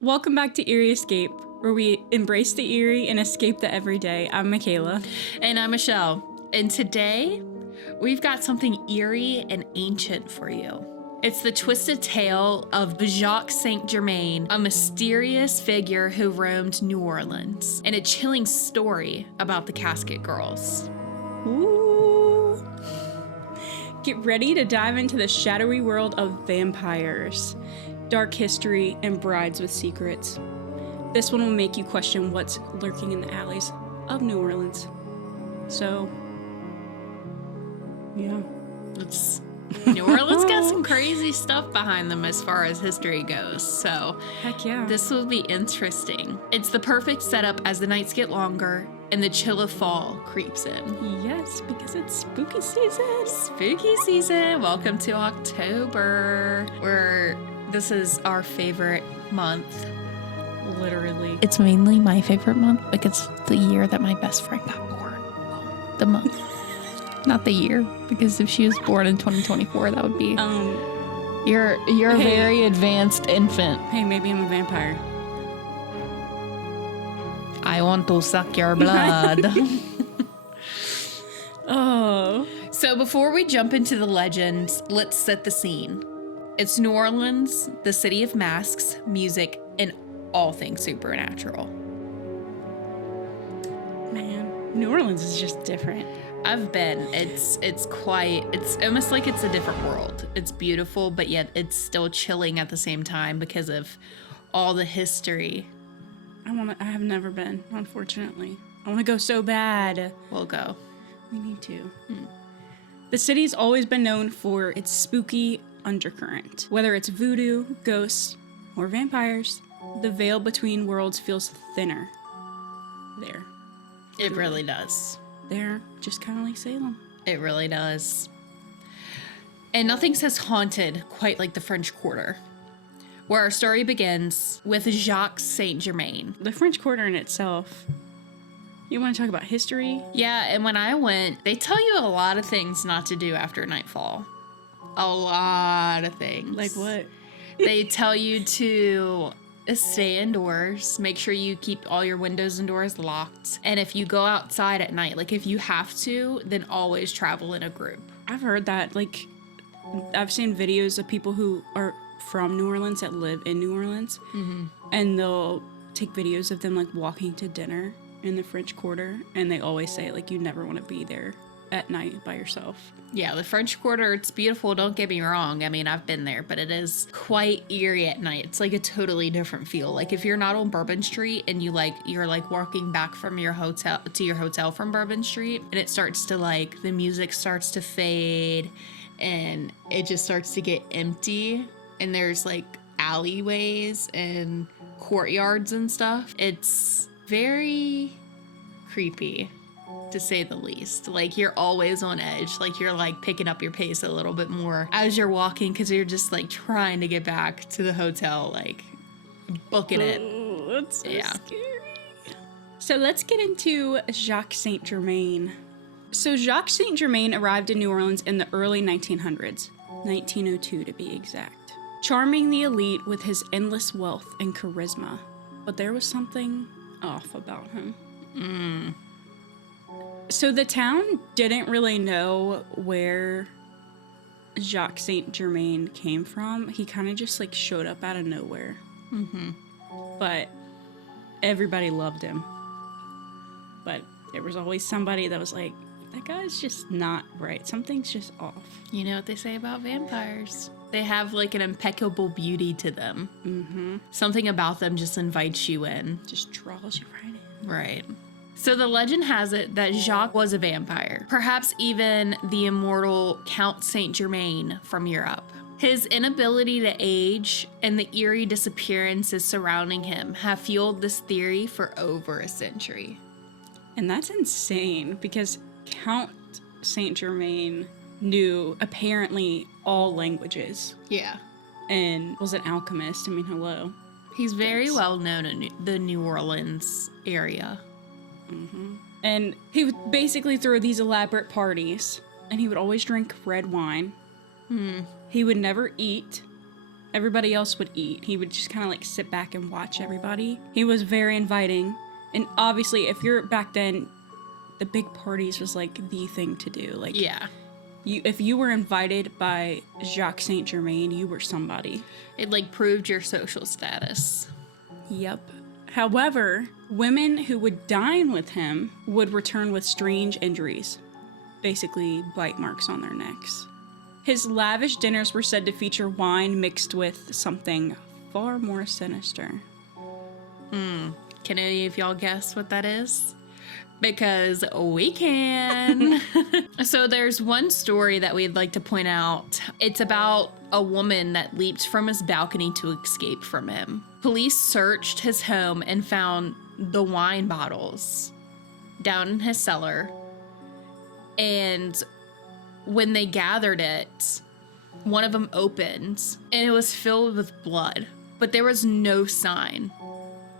Welcome back to Eerie Escape, where we embrace the eerie and escape the everyday. I'm Makala. And I'm Michelle. And today, we've got something eerie and ancient for you. It's the twisted tale of Jacques St. Germain, a mysterious figure who roamed New Orleans, and a chilling story about the Casket Girls. Ooh. Get ready to dive into the shadowy world of vampires, dark history, and brides with secrets. This one will make you question what's lurking in the alleys of New Orleans. So, yeah. New Orleans got some crazy stuff behind them as far as history goes, so heck yeah. This will be interesting. It's the perfect setup as the nights get longer and the chill of fall creeps in. Yes, because it's spooky season. Spooky season. Welcome to October, where this is our favorite month. Literally. It's mainly my favorite month because it's the year that my best friend got born. The month. Not the year, because if she was born in 2024, that would be... You're a very advanced infant. Hey, maybe I'm a vampire. I want to suck your blood. Oh. So before we jump into the legends, let's set the scene. It's New Orleans, the city of masks, music, and all things supernatural. Man, New Orleans is just different. I've been. It's almost like it's a different world. It's beautiful, but yet it's still chilling at the same time because of all the history. I have never been, unfortunately. I want to go so bad. We'll go. We need to. The city's always been known for its spooky undercurrent. Whether it's voodoo, ghosts, or vampires, the veil between worlds feels thinner. There. It really does. They're just kind of like Salem. It really does. And nothing says haunted quite like the French Quarter, where our story begins with Jacques St. Germain. The French Quarter in itself. You want to talk about history? Yeah, and when I went, they tell you a lot of things not to do after nightfall. A lot of things. Like what? They tell you to stay indoors, make sure you keep all your windows and doors locked. And if you go outside at night, like if you have to, then always travel in a group. I've heard that. Like, I've seen videos of people who are from New Orleans that live in New Orleans. Mm-hmm. And they'll take videos of them like walking to dinner in the French Quarter. And they always say like, you never want to be there at night by yourself. Yeah, the French Quarter, it's beautiful, don't get me wrong. I mean, I've been there, but it is quite eerie at night. It's like a totally different feel. Like if you're not on Bourbon Street and you're walking back from your hotel to your hotel from Bourbon Street, and it starts to the music starts to fade and it just starts to get empty, and there's like alleyways and courtyards and stuff. It's very creepy, to say the least. Like you're always on edge. Like you're like picking up your pace a little bit more as you're walking, because you're just like trying to get back to the hotel, like booking it. That's so scary. So let's get into Jacques St. Germain. So Jacques St. Germain arrived in New Orleans in the early 1900s, 1902 to be exact, charming the elite with his endless wealth and charisma. But there was something off about him. So the town didn't really know where Jacques St. Germain came from. He kind of just like showed up out of nowhere. Mm-hmm. But everybody loved him. But there was always somebody that was like, that guy's just not right. Something's just off. You know what they say about vampires? They have like an impeccable beauty to them. Mm-hmm. Something about them just invites you in. Just draws you right in. Right. So the legend has it that Jacques was a vampire, perhaps even the immortal Count Saint Germain from Europe. His inability to age and the eerie disappearances surrounding him have fueled this theory for over a century. And that's insane, because Count Saint Germain knew apparently all languages. Yeah. And was an alchemist. I mean, hello. He's very well known in the New Orleans area. And he would basically throw these elaborate parties, and he would always drink red wine. He would never eat. Everybody else would eat. He would just kind of like sit back and watch everybody. He was very inviting. And obviously, if you're back then, the big parties was like the thing to do. Like, Yeah. if you were invited by Jacques St. Germain, you were somebody. It like proved your social status. Yep. However, women who would dine with him would return with strange injuries, basically bite marks on their necks. His lavish dinners were said to feature wine mixed with something far more sinister. Can any of y'all guess what that is? Because we can. So there's one story that we'd like to point out. It's about a woman that leaped from his balcony to escape from him. Police searched his home and found the wine bottles down in his cellar. And when they gathered it, one of them opened and it was filled with blood. But there was no sign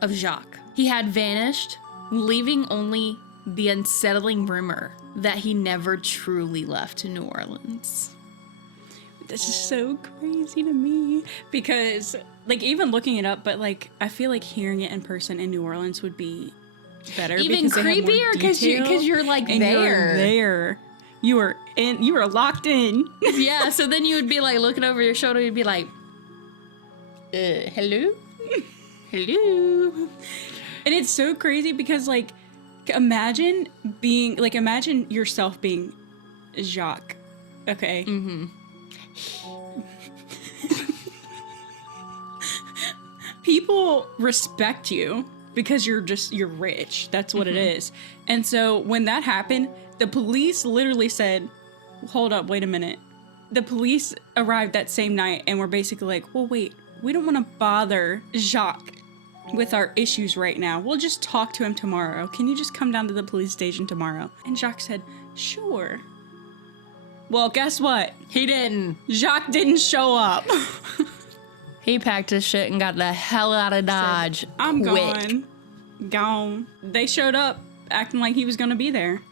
of Jacques. He had vanished, leaving only the unsettling rumor that he never truly left New Orleans. This is so crazy to me because, like, even looking it up, but like, I feel like hearing it in person in New Orleans would be better. Even because they have more creepier because detail, you're like and there. You're there. You were in. You were locked in. Yeah, so then you would be like looking over your shoulder, you'd be like, hello? Hello? And it's so crazy because, like, imagine yourself being Jacques. Okay. People respect you because you're rich. That's what it is. And so when that happened, the police literally said, hold up, wait a minute. The police arrived that same night and were basically like, well, wait, we don't want to bother Jacques with our issues right now. We'll just talk to him tomorrow. Can you just come down to the police station tomorrow? And Jacques said, sure. Well, guess what? He didn't. Jacques didn't show up. He packed his shit and got the hell out of Dodge. I'm quick. Gone. They showed up acting like he was gonna be there.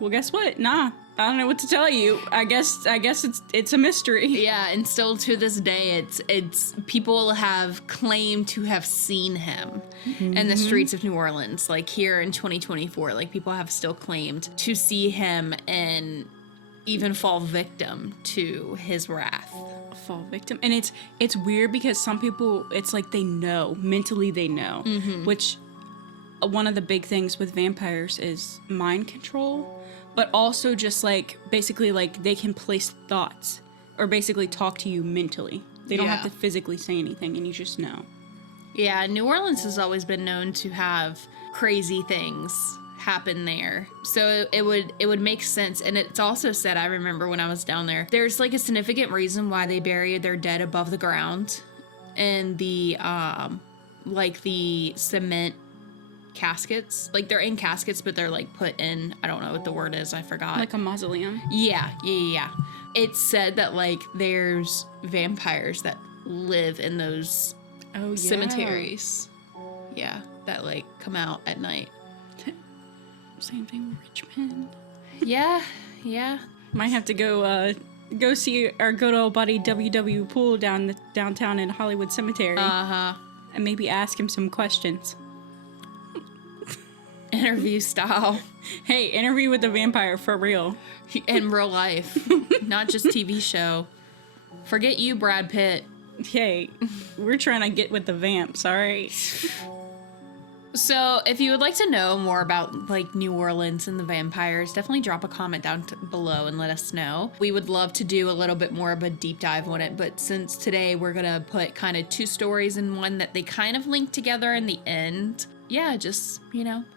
Well, guess what? Nah. I don't know what to tell you. I guess it's a mystery. Yeah, and still to this day, it's people have claimed to have seen him in the streets of New Orleans. Like here in 2024, like people have still claimed to see him and even fall victim to his wrath. Fall victim. And it's weird because some people, it's like they know, mentally they know, which one of the big things with vampires is mind control, but also just like basically like they can place thoughts or basically talk to you mentally. They don't have to physically say anything and you just know. Yeah, New Orleans has always been known to have crazy things happen there. So it would make sense. And it's also said, I remember when I was down there, there's like a significant reason why they bury their dead above the ground and the like the cement caskets. Like they're in caskets, but they're like put in, I don't know what the word is, I forgot. Like a mausoleum. Yeah. It's said that like there's vampires that live in those cemeteries. Yeah, that like come out at night. Same thing with Richmond. Yeah. Might have to go see our good old buddy W.W. Poole downtown in Hollywood Cemetery. Uh-huh. And maybe ask him some questions. Interview style. Hey, interview with the vampire for real. In real life. Not just TV show. Forget you, Brad Pitt. Hey, we're trying to get with the vamps, all right? So, if you would like to know more about like New Orleans and the vampires, definitely drop a comment down below and let us know. We would love to do a little bit more of a deep dive on it, but since today we're gonna put kind of two stories in one that they kind of link together in the end, yeah, just,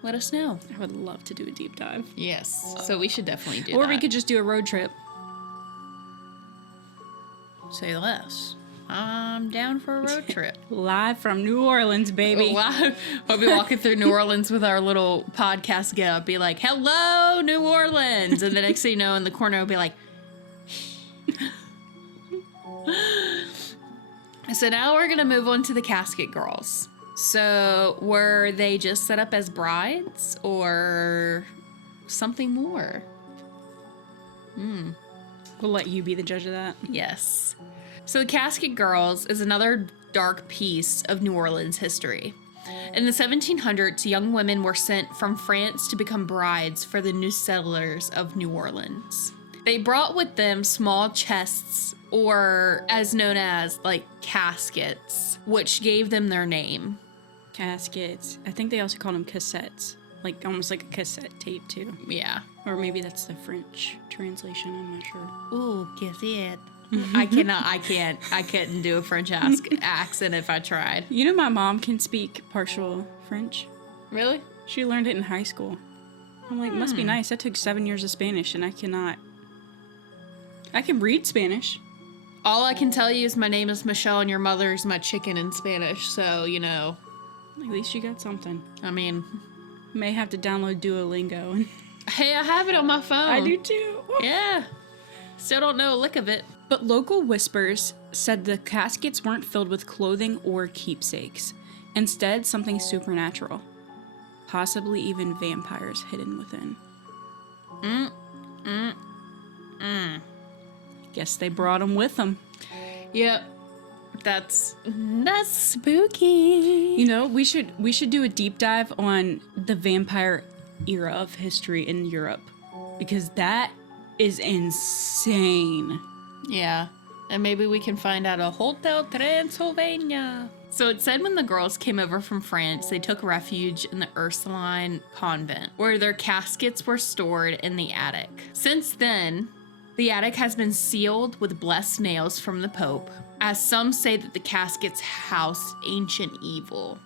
let us know. I would love to do a deep dive. Yes. So we should definitely do that. Or we could just do a road trip. Say less. I'm down for a road trip. Live from New Orleans, baby. We'll be walking through New Orleans with our little podcast get up, be like, hello, New Orleans. And the next thing you know, in the corner, we'll be like, So now we're going to move on to the Casket Girls. So were they just set up as brides or something more? We'll let you be the judge of that. Yes. So the Casket Girls is another dark piece of New Orleans history. In the 1700s, young women were sent from France to become brides for the new settlers of New Orleans. They brought with them small chests, or as known as like caskets, which gave them their name. Caskets. I think they also called them cassettes. Like almost like a cassette tape too. Yeah. Or maybe that's the French translation, I'm not sure. Ooh, cassette. I couldn't do a French accent if I tried. You know my mom can speak partial French. Really? She learned it in high school. I'm like, must be nice. I took 7 years of Spanish and I cannot. I can read Spanish. All I can tell you is my name is Michelle and your mother is my chicken in Spanish, so, you know. At least you got something. I mean... May have to download Duolingo. Hey, I have it on my phone. I do too. Yeah. Still don't know a lick of it. But local whispers said the caskets weren't filled with clothing or keepsakes. Instead, something supernatural. Possibly even vampires hidden within. Guess they brought them with them. Yep. That's spooky. You know, we should do a deep dive on the vampire era of history in Europe. Because that is insane. Yeah. And maybe we can find out a Hotel Transylvania. So it said when the girls came over from France, they took refuge in the Ursuline convent, where their caskets were stored in the attic. Since then, the attic has been sealed with blessed nails from the Pope, as some say that the caskets housed ancient evil.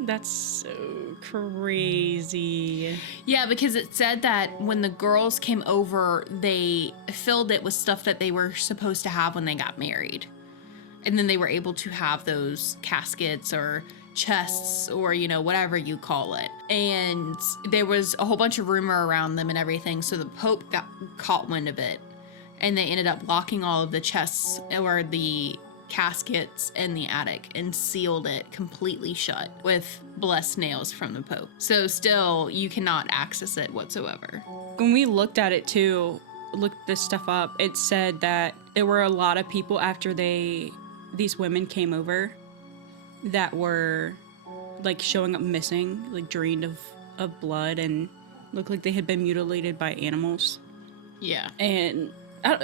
That's so crazy. Yeah, because it said that when the girls came over, they filled it with stuff that they were supposed to have when they got married. And then they were able to have those caskets or chests or, you know, whatever you call it. And there was a whole bunch of rumor around them and everything, so the Pope got caught wind of it. And they ended up locking all of the chests or the caskets in the attic and sealed it completely shut with blessed nails from the Pope. So still, you cannot access it whatsoever. When we looked at it too, looked this stuff up, it said that there were a lot of people after these women came over that were like showing up missing, like drained of blood and looked like they had been mutilated by animals. Yeah. And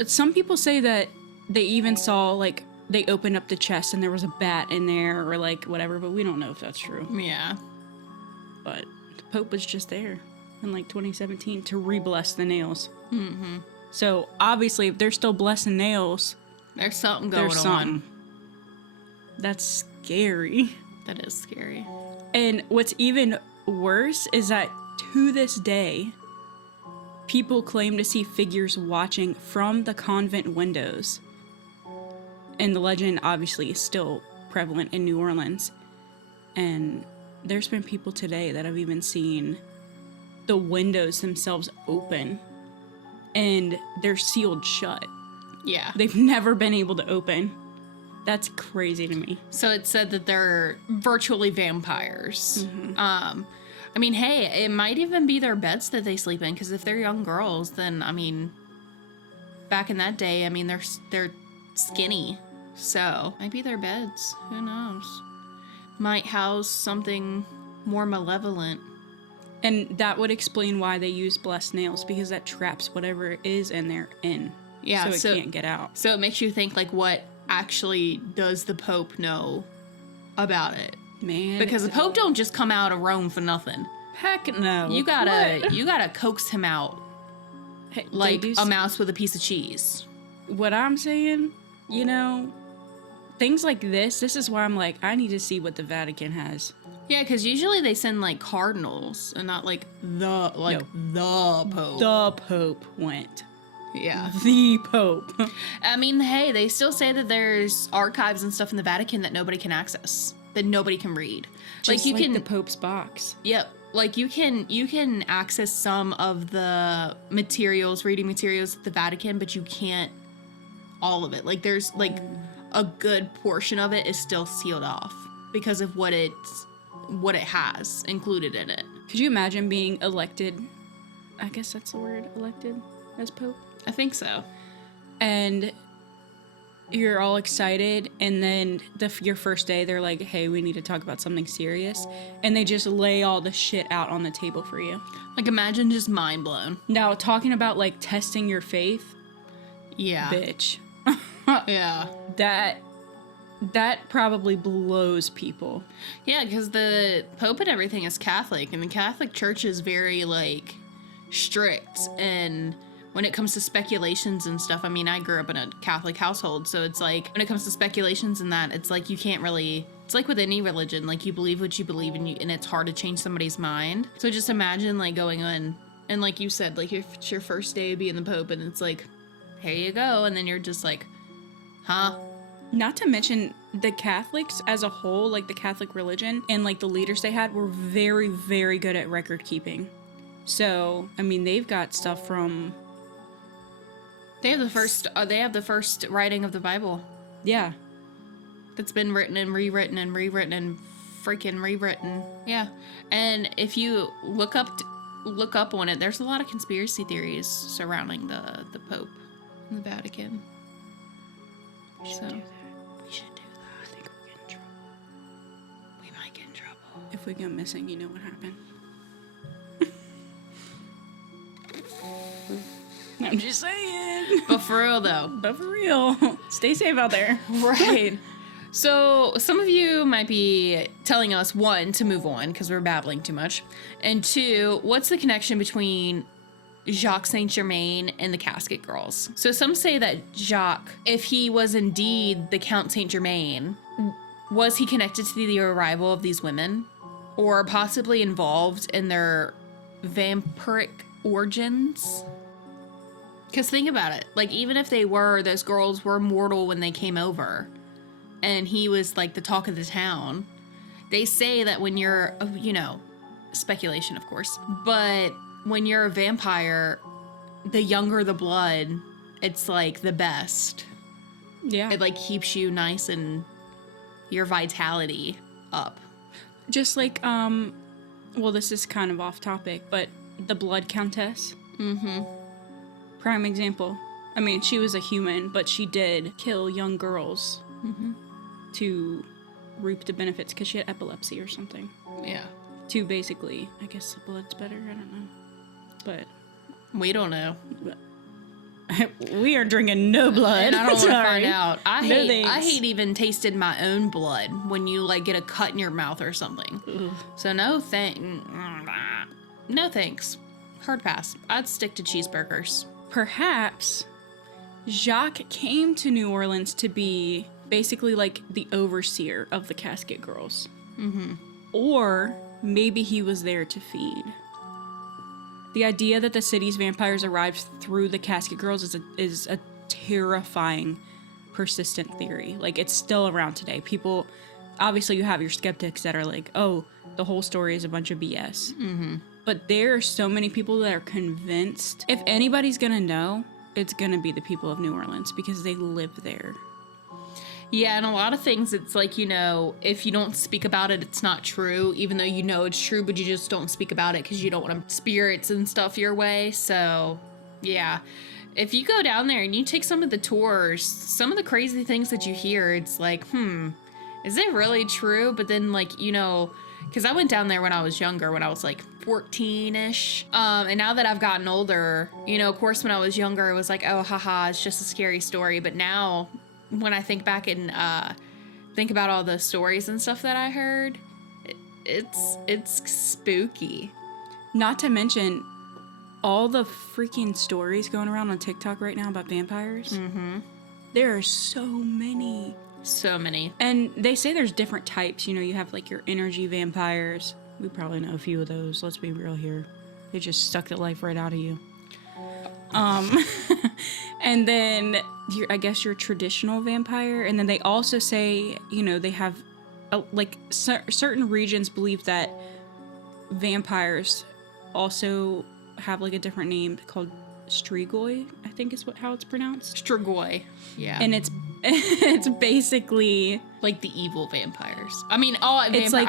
some people say that they even saw like they opened up the chest and there was a bat in there or like whatever, but we don't know if that's true. Yeah. But the Pope was just there in like 2017 to re-bless the nails. Mm-hmm. So obviously if they're still blessing nails, There's something going there's on. something. That's scary. That is scary. And what's even worse is that to this day, people claim to see figures watching from the convent windows. And the legend obviously is still prevalent in New Orleans. And there's been people today that have even seen the windows themselves open and they're sealed shut. Yeah. They've never been able to open. That's crazy to me. So it said that they're virtually vampires. Mm-hmm. I mean, hey, it might even be their beds that they sleep in, because if they're young girls, then, I mean, back in that day, I mean, they're skinny. So, might be their beds. Who knows? Might house something more malevolent. And that would explain why they use blessed nails, because that traps whatever is in there in. Yeah, so it can't get out. So it makes you think, like, what actually does the Pope know about it? Man. Because the Pope don't just come out of Rome for nothing. Heck no. You gotta coax him out Hey, like they do a mouse with a piece of cheese. What I'm saying, you know, things like this is why I'm like, I need to see what the Vatican has. Yeah, because usually they send like cardinals and not like the Pope. The Pope went. Yeah. The Pope. I mean, hey, they still say that there's archives and stuff in the Vatican that nobody can access, that nobody can read. Just like you can the Pope's box. Yep. Like you can access some of the materials, reading materials at the Vatican, but you can't all of it. Like there's like a good portion of it is still sealed off because of what it has included in it. Could you imagine being elected? I guess that's the word, elected as Pope. I think so. And you're all excited, and then your first day, they're like, hey, we need to talk about something serious. And they just lay all the shit out on the table for you. Like, imagine just mind blown. Now, talking about, like, testing your faith. Yeah. Bitch. Yeah. That probably blows people. Yeah, because the Pope and everything is Catholic, and the Catholic Church is very, like, strict. And when it comes to speculations and stuff, I mean, I grew up in a Catholic household, so it's like, when it comes to speculations and that, it's like you can't really, it's like with any religion, like you believe what you believe, and it's hard to change somebody's mind. So just imagine, like, going in, and like you said, like, if it's your first day being the Pope, and it's like, here you go, and then you're just like, huh? Not to mention the Catholics as a whole, like the Catholic religion and like the leaders they had were very, very good at record keeping. So, I mean, they've got stuff from... They have the first writing of the Bible. Yeah. That's been written and rewritten and rewritten and freaking rewritten. Yeah. And if you look up on it, there's a lot of conspiracy theories surrounding the Pope and the Vatican. We should So do that. We should do that. I think we'll get in trouble. we might get in trouble. If we go missing, you know what happened. I'm just saying. But for real though. But for real. Stay safe out there. Right. So some of you might be telling us, one, to move on because we're babbling too much, and two, what's the connection between Jacques St. Germain and the Casket Girls? So some say that Jacques, if he was indeed the Count St. Germain, was he connected to the arrival of these women, or possibly involved in their vampiric origins? Because think about it, like, even if those girls were mortal when they came over, and he was like the talk of the town, they say that when you're, speculation of course, but when you're a vampire, the younger the blood, it's like the best. Yeah. It like keeps you nice and your vitality up. Just like, well, this is kind of off topic, but the Blood Countess. Mm-hmm. Prime example. I mean, she was a human, but she did kill young girls to reap the benefits because she had epilepsy or something. Yeah. To basically, I guess the blood's better. I don't know. But We don't know. we are drinking no blood. And I don't want to Sorry. find out. I No hate thanks. even tasting my own blood when you like get a cut in your mouth or something. Ugh. So no thanks. Hard pass. I'd stick to cheeseburgers. Perhaps Jacques came to New Orleans to be basically like the overseer of the Casket Girls. Mm-hmm. Or maybe he was there to feed. The idea that the city's vampires arrived through the Casket Girls is a terrifying, persistent theory. Like, it's still around today. People, obviously you have your skeptics that are like, oh, the whole story is a bunch of BS. Mm-hmm. But there are so many people that are convinced. If anybody's gonna know, it's gonna be the people of New Orleans because they live there. Yeah, and a lot of things, it's like, if you don't speak about it, it's not true, even though you know it's true, but you just don't speak about it because you don't want spirits and stuff your way. So, yeah. If you go down there and you take some of the tours, some of the crazy things that you hear, it's like, is it really true? But then, like, because I went down there when I was younger, when I was like 14-ish. And now that I've gotten older, of course, when I was younger, it was like, oh, haha, it's just a scary story. But now, when I think back and think about all the stories and stuff that I heard, it's spooky. Not to mention all the freaking stories going around on TikTok right now about vampires. Mm-hmm. There are so many. So many. And they say there's different types. You have like your energy vampires. We probably know a few of those. Let's be real here. They just suck the life right out of you. And then I guess your traditional vampire. And then they also say, they have certain regions believe that vampires also have like a different name called Strigoi, I think is how it's pronounced. Strigoi. Yeah. And it's It's basically like the evil vampires. I mean, It's like-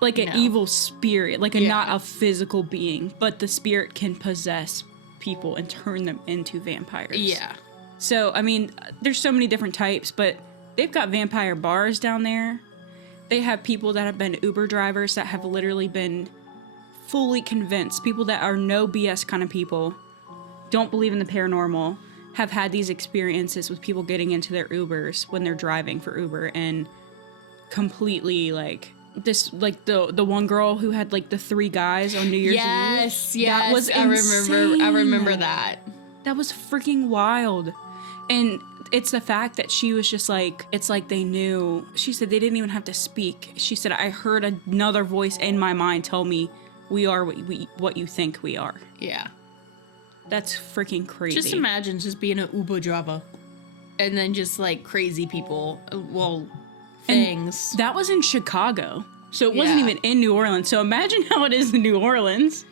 like an No. evil spirit, like Yeah. not a physical being, but the spirit can possess people and turn them into vampires. yeah. So, I mean, there's so many different types, but they've got vampire bars down there. They have people that have been Uber drivers that have literally been fully convinced, people that are no BS kind of people, don't believe in the paranormal, have had these experiences with people getting into their Ubers when they're driving for Uber and completely like this, like the one girl who had like the 3 guys on New Year's Eve. That was I remember that. That was freaking wild. And it's the fact that she was just like, it's like they knew. She said they didn't even have to speak. She said, I heard another voice in my mind tell me we are what you think we are. Yeah. That's freaking crazy. Just imagine just being an Uber driver and then just like crazy people, things. That was in Chicago. So it wasn't Yeah. even in New Orleans. So imagine how it is in New Orleans.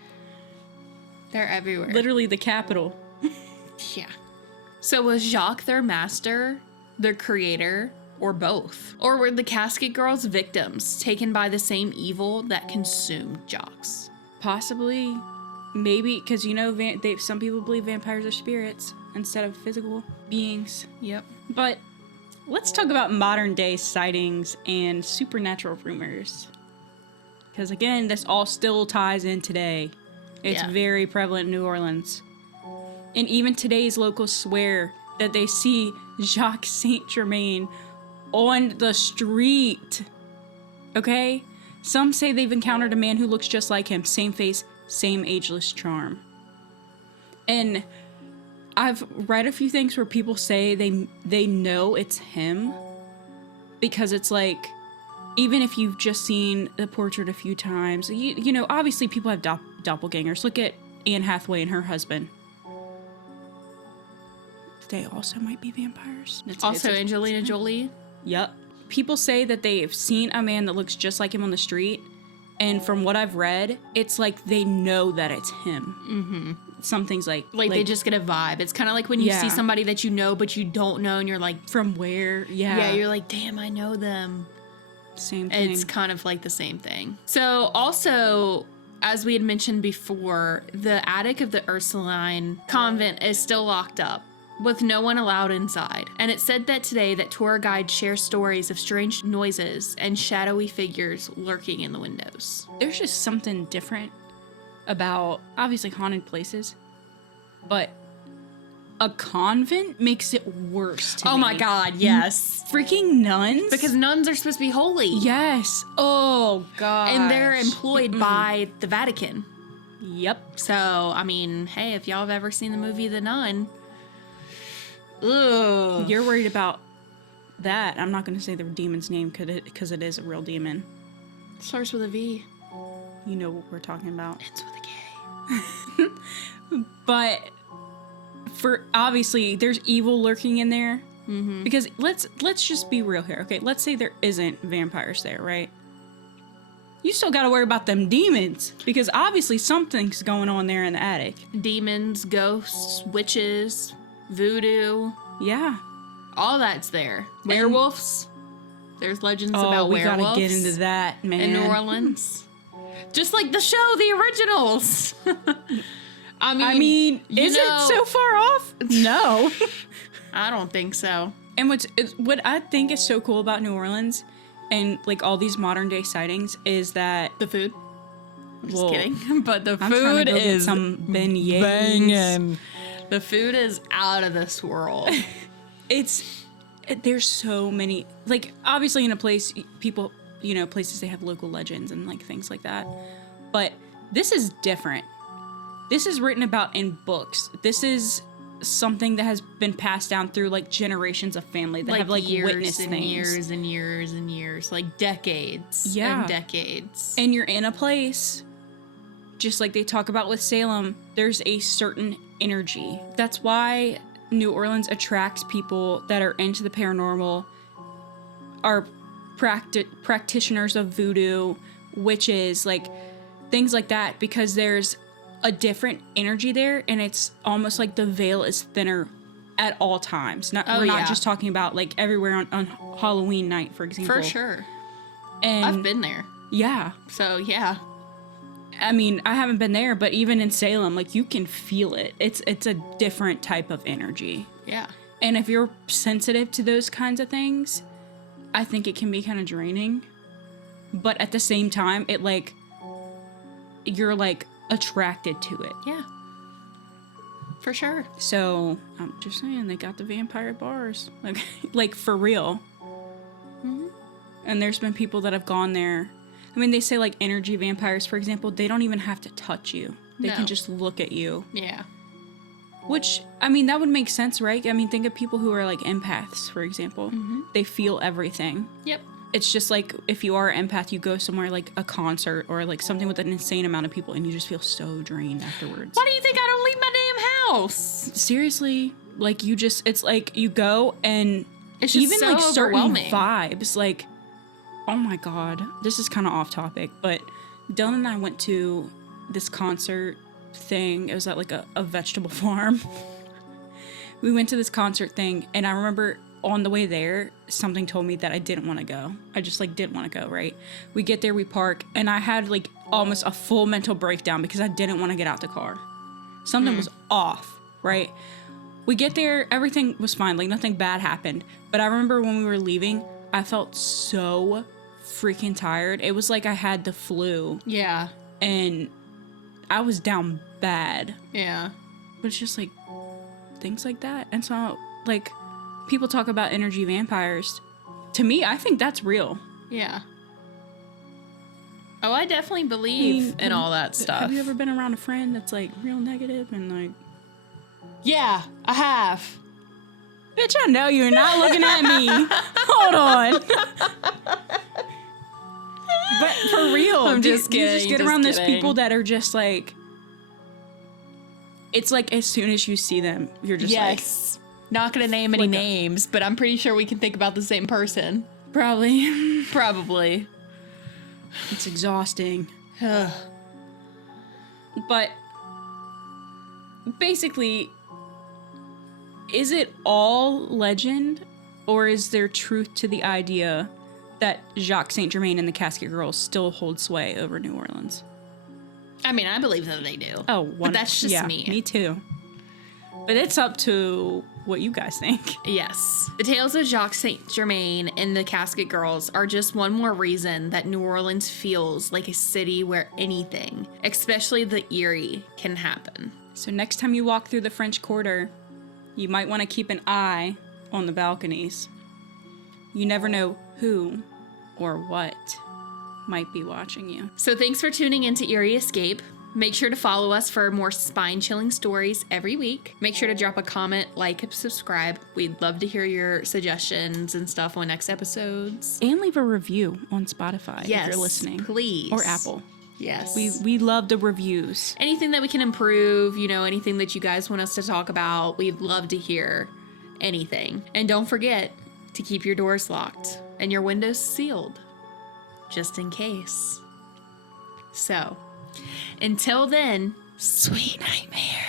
They're everywhere. Literally the capital. Yeah. So was Jacques their master, their creator, or both? Or were the Casket Girls victims taken by the same evil that consumed Jacques? Possibly. Maybe. Because, you know, some people believe vampires are spirits instead of physical beings. Yep. But let's talk about modern day sightings and supernatural rumors. Because again, this all still ties in today. It's Yeah. very prevalent in New Orleans. And even today's locals swear that they see Jacques St. Germain on the street. Okay? Some say they've encountered a man who looks just like him. Same face, same ageless charm. And I've read a few things where people say they know it's him because it's like, even if you've just seen the portrait a few times, you know, obviously people have doppelgangers. Look at Anne Hathaway and her husband. They also might be vampires. Also, Angelina Jolie. Yep. People say that they've seen a man that looks just like him on the street, and from what I've read, it's like they know that it's him. Mm-hmm. Something's like They just get a vibe. It's kind of like when you Yeah. see somebody that you know but you don't know, and you're like, from where? yeah, you're like, damn, I know them. Same thing. It's kind of like the same thing. So also, as we had mentioned before, the attic of the Ursuline convent is still locked up, with no one allowed inside. And it's said that today that tour guides share stories of strange noises and shadowy figures lurking in the windows. There's just something different about obviously haunted places, but a convent makes it worse to me. Oh my god, yes. Freaking nuns? Because nuns are supposed to be holy. yes. Oh god. And they're employed by the Vatican. Yep. So, I mean, hey, if y'all have ever seen the movie The Nun, ugh. You're worried about that. I'm not going to say the demon's name because it is a real demon. Starts with a V. You know what we're talking about. Ends with a K. But for obviously there's evil lurking in there. Mm-hmm. Because let's just be real here. Okay, let's say there isn't vampires there, right? You still got to worry about them demons because obviously something's going on there in the attic. Demons, ghosts, witches, voodoo, Yeah. all that's there. Werewolves. There's legends about we werewolves. gotta get into that, man. in New Orleans. Just like the show, the originals. I mean, is it so far off? No. I don't think so. And what I think is so cool about New Orleans and like all these modern day sightings is that The food. I'm just Well, kidding. But the I'm trying food to go get is some beignets. banging. The food is out of this world. There's so many, like obviously in a place people, you know, places they have local legends and like things like that. But this is different. This is written about in books. This is something that has been passed down through like generations of family that have like years witnessed and things. years and years and years, like decades Yeah. and decades. And you're in a place, just like they talk about with Salem, there's a certain energy. That's why New Orleans attracts people that are into the paranormal, are practitioners of voodoo, witches, like things like that, because there's a different energy there, and it's almost like the veil is thinner at all times. Oh, We're not yeah. just talking about like everywhere on Halloween night, for example. For sure. And I've been there. yeah. So, yeah. I mean, I haven't been there, but even in Salem, like you can feel it. It's a different type of energy. Yeah. And if you're sensitive to those kinds of things, I think it can be kind of draining. But at the same time, it like you're like attracted to it. Yeah. For sure. So I'm just saying, they got the vampire bars, like for real. Mm-hmm. And there's been people that have gone there. I mean, they say like energy vampires, for example, they don't even have to touch you. They can just look at you. Yeah. Which, I mean, that would make sense, right? I mean, think of people who are like empaths, for example. Mm-hmm. They feel everything. Yep. It's just like if you are an empath, you go somewhere like a concert or like something with an insane amount of people and you just feel so drained afterwards. Why do you think I don't leave my damn house? Seriously, like you just, it's like you go and It's just even so like certain overwhelming. vibes, like, oh my God, this is kind of off topic, but Dylan and I went to this concert thing. It was at like a vegetable farm. We went to this concert thing and I remember on the way there, something told me that I didn't want to go. I just like didn't want to go, right? We get there, we park, and I had like almost a full mental breakdown because I didn't want to get out the car. Something was off, right? We get there, everything was fine, like nothing bad happened. But I remember when we were leaving, I felt so freaking tired. It was like I had the flu Yeah. and I was down bad. Yeah. But it's just like things like that. And so like people talk about energy vampires. To me, I think that's real. Yeah. Oh, I definitely believe in all that stuff. Have you ever been around a friend that's like real negative and like, Yeah, I have. bitch, I know you're not looking at me. Hold on. But for real, I'm do just you kidding, just get just around those kidding. people that are just like, it's like as soon as you see them, you're just Yes. Not gonna name any Like a- names, but I'm pretty sure we can think about the same person. like, probably. Probably. It's exhausting. Ugh. But basically, is it all legend, or is there truth to the idea that Jacques St. Germain and the Casket Girls still hold sway over New Orleans? I mean, I believe that they do. Oh, but that's just me. Me too. But it's up to what you guys think. Yes. The tales of Jacques St. Germain and the Casket Girls are just one more reason that New Orleans feels like a city where anything, especially the eerie, can happen. So next time you walk through the French Quarter, you might want to keep an eye on the balconies. You never know who or what might be watching you. So thanks for tuning into Eerie Escape. Make sure to follow us for more spine-chilling stories every week. Make sure to drop a comment, like, and subscribe. We'd love to hear your suggestions and stuff on next episodes. And leave a review on Spotify if you're listening. Please. Or Apple. Yes. We love the reviews. Anything that we can improve, anything that you guys want us to talk about, we'd love to hear anything. And don't forget to keep your doors locked and your windows sealed, just in case. So, until then, Sweet nightmares.